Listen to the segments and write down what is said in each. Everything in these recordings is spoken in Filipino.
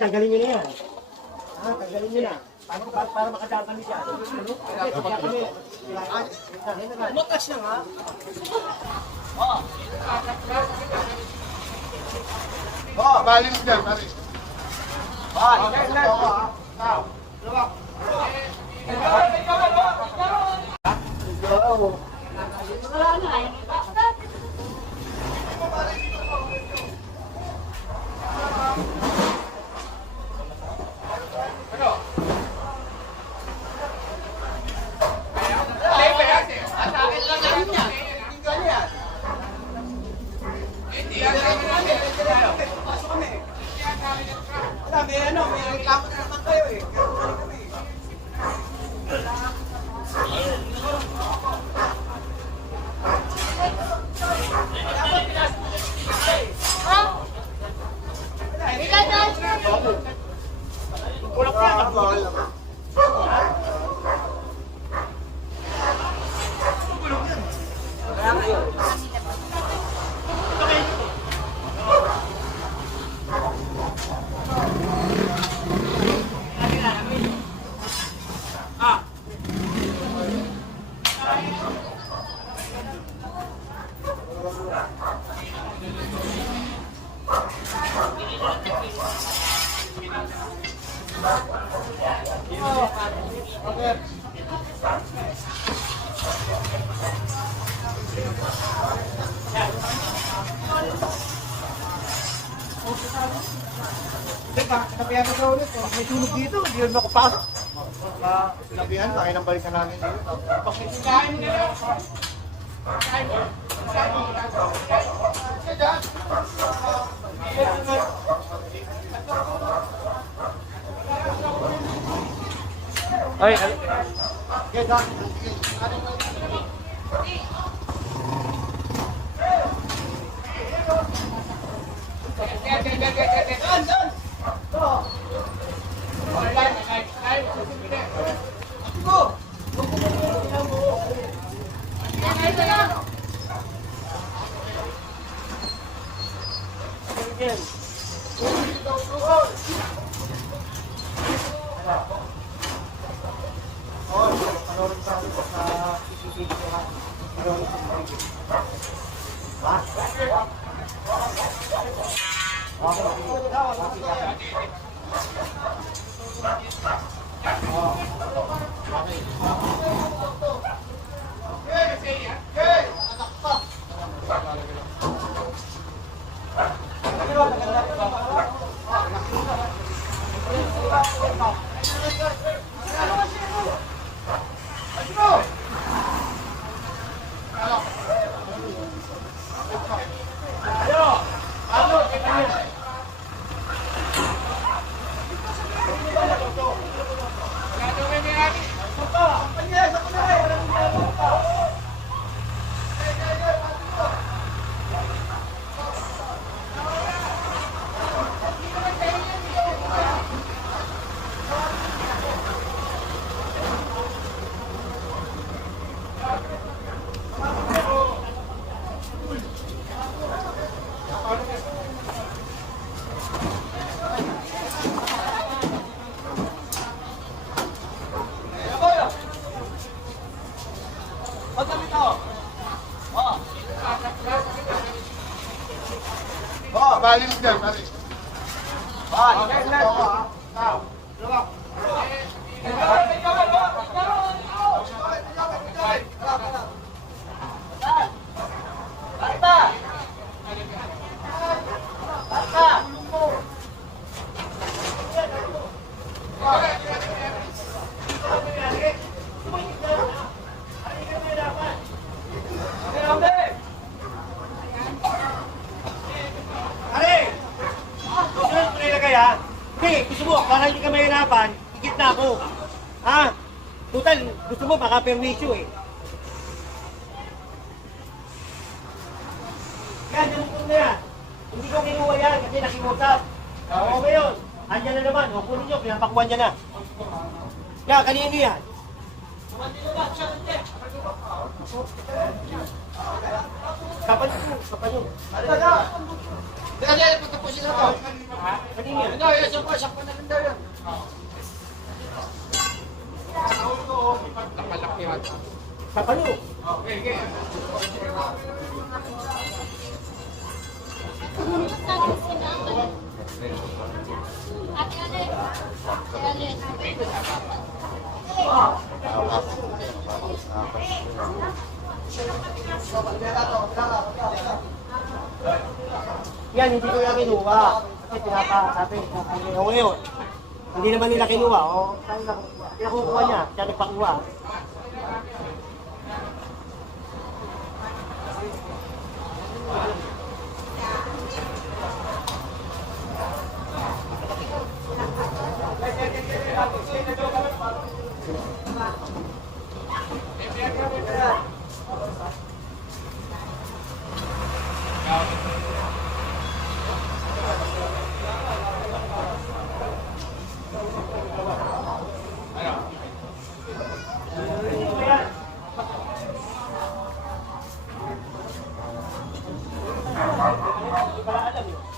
tanggalin nyo na yan. Tanggalin nyo na. Para makadami siya. Bukas na nga. Balis dyan, balis. Katapihan ko sa ulit. May tulog dito. Hindi rin makapasok. Sinabihan, kaya nang balikan namin dito. Pagkikain nila. Ay, Balis dyan, balis. Hindi, gusto mo, para hindi ka mahirapan, higit na ako. Ha? Total, gusto mo, baka perwisyo eh. Yan, yung na yan. Hindi ko kinuha yan kasi nakimutap. Oo, ngayon, andyan na naman. O, kunin nyo, pinapakuan niya na. Yan, kanino yan? Kapan nyo. Dali, patapusin na to. Kanina. Ano, yun, sakpa na rin daw yun. Napalaki yan. Sa kalo. Yan, hindi ko yan kinuha. Kasi pinapa-sabi. O ngayon, hindi naman nila kinuha. O, saan na? Pinakukuha niya. Siya nagpakuha.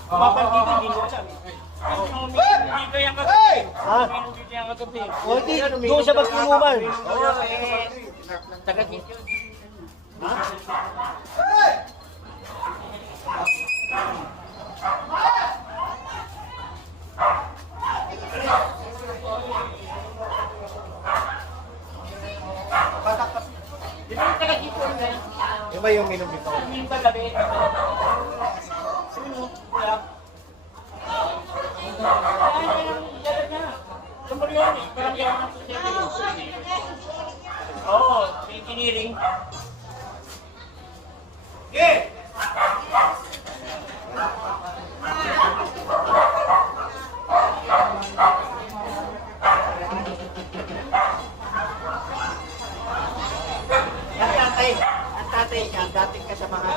Papalito, hindi mo alam. Ha? O, di, doon siya magkinuman. Ha? Yung ba yung minum dito? Oo, engineering. Yeah! Ang tatay niya, dating ka sa mga...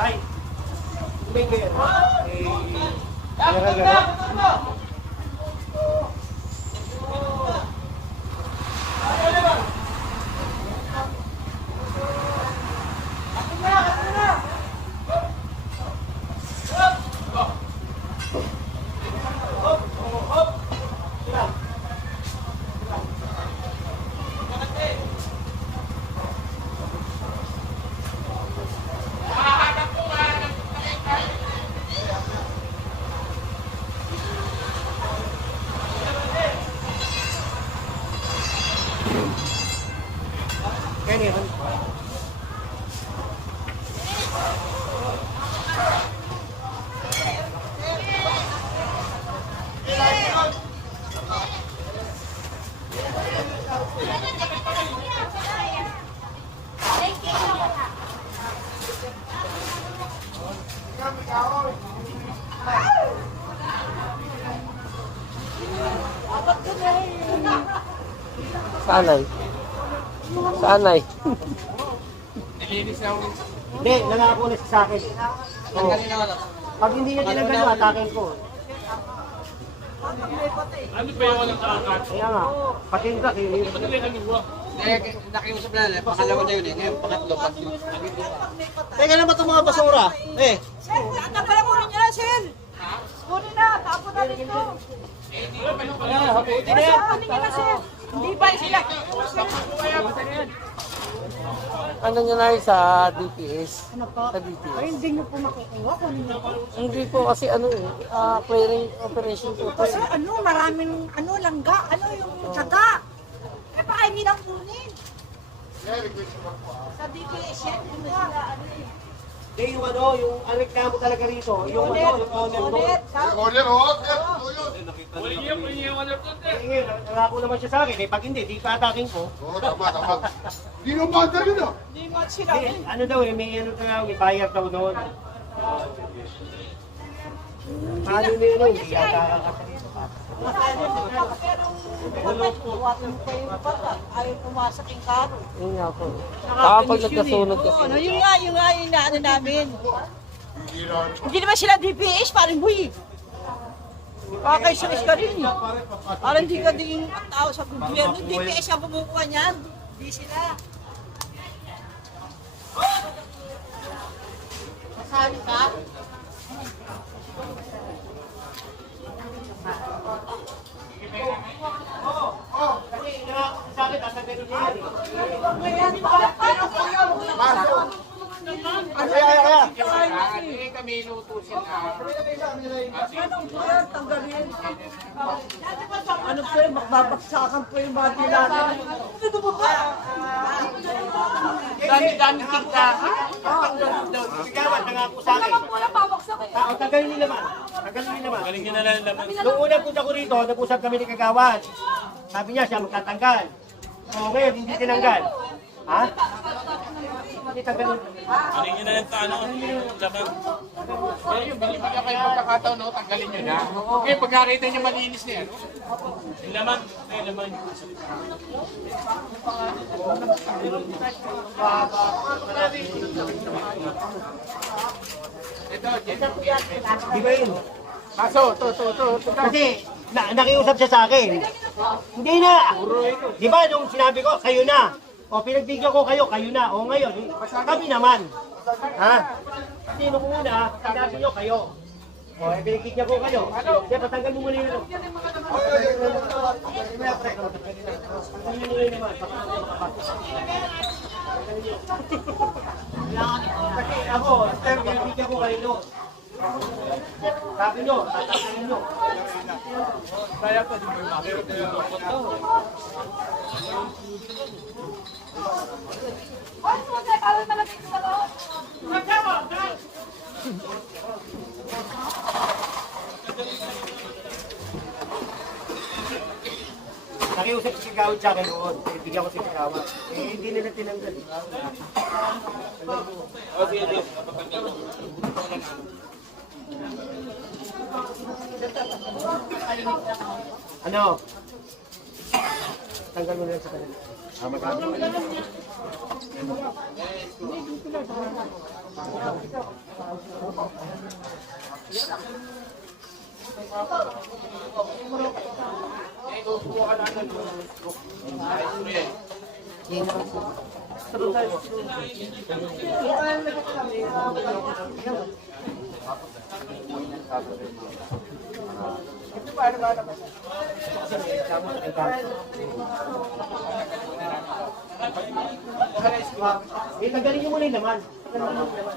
Ay! Hindi ko yan. Ganyan. Sanay. Sanay. Hindi, nangako na siya sa akin. Oo. Pag hindi niya tinanggal, atakin ko. Ano pa yung walang kaangkat? Kaya nga, patinda, kilir. Ba't hindi kami buwa? Nakiusap na, pangalawa na yun eh. Ngayon, pangatlo. Teka naman itong mga basura. Eh, Tanggalan mo rin niya na, Sel! Kunin na, tapon na dito. haputi na yan. Kunin niya na, Sel! Hindi ba sila? Ano nyo na yun sa DPS? Ano po? Sa DPS. Ay, hindi niyo po makukuha. Kunin niyo po. Hindi po kasi ano eh, clearing operation po ito. Kasi ano, maraming ano, langga. Ano yung tsaga? Eh, baka hindi lang kunin. Sa DPS yan, ano sila, ano eh. Hindi, yung ano, yung ang reklamo talaga rito, yung ano, yung owner doon. Order, oh. Ito yun. Pwede yung ano to, sir. Sige, nangako naman siya sa akin, eh, pag hindi, di pa-atakin ko. Oo, tama. Di nung banda yun, ah. Eh, ano daw, eh, may ano daw, may buyer daw doon. Paano mo yun, hindi yata kakasalito pa. Ayaw pumasok yung karo. Yun nga po. Saka pag nagkasunod kasi. Ano, yung nga yung inaano namin. Hindi naman sila DPH, parang buhi. Kakaisalis ka rin eh. Parang hindi ka din tao sa gobyerno. DPH ang kumukuha niyan. Hindi sila. Kasali ka? Kasi nangako siya sa akin, nasa ganun niya yan, eh. Ano po yun? Magbabaksakan po yung bati natin. Ano ba ba? Dami-dami tigta. Sigawan, nangako sa akin. Tagalin nila man. Tagalin nila man. Galing nyo na lang laman. Nung unang punta ko rito, nag-usap kami ni Kagawan. Sabi niya, siya magtatanggal. O ngayon, hindi tinanggal. Ha? Hindi tanggalin. Galing nyo na lang sa ano. Laman. Ayun, binibigyan kayo pagkakataon, no? Tanggalin nyo na. Okay, pag nakita nyo malinis na yan. Yung laman. Yung laman. Di ba yun? Kaso, to. Kasi nakiusap siya sa akin. Hindi na. Di ba nung sinabi ko, kayo na. O pinagbigyan ko kayo, kayo na. O ngayon, kami naman. Ha? Kasi nung una, sinabi nyo kayo. O pinagbigyan ko kayo. Kaya patanggal mo muna yun. Patanggal mo muna yun naman. Kasi ako, pinagbigyan ko kayo doon. Sabi nyo, tatanggalin nyo. Nakiusap si Kagawad sa akin noon. Bigyan ko si Kagawad. Eh, hindi nila tinanggal. Ano? Tanggal mo na lang sa kanila. Eh, tanggalin nyo muna yung laman. Tanggalin nyo yung laman.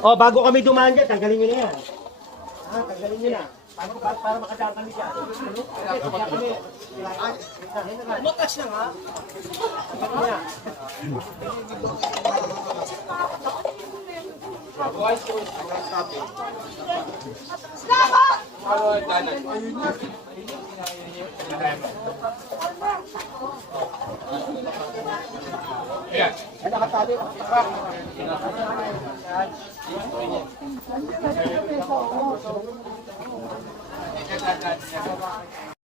Oh, bago kami dumaan dyan, tanggalin nyo na yan. Ha, tanggalin nyo na. Para makadaan kami dyan. Lumakas na nga. Tanggalin nyo na. Ayan.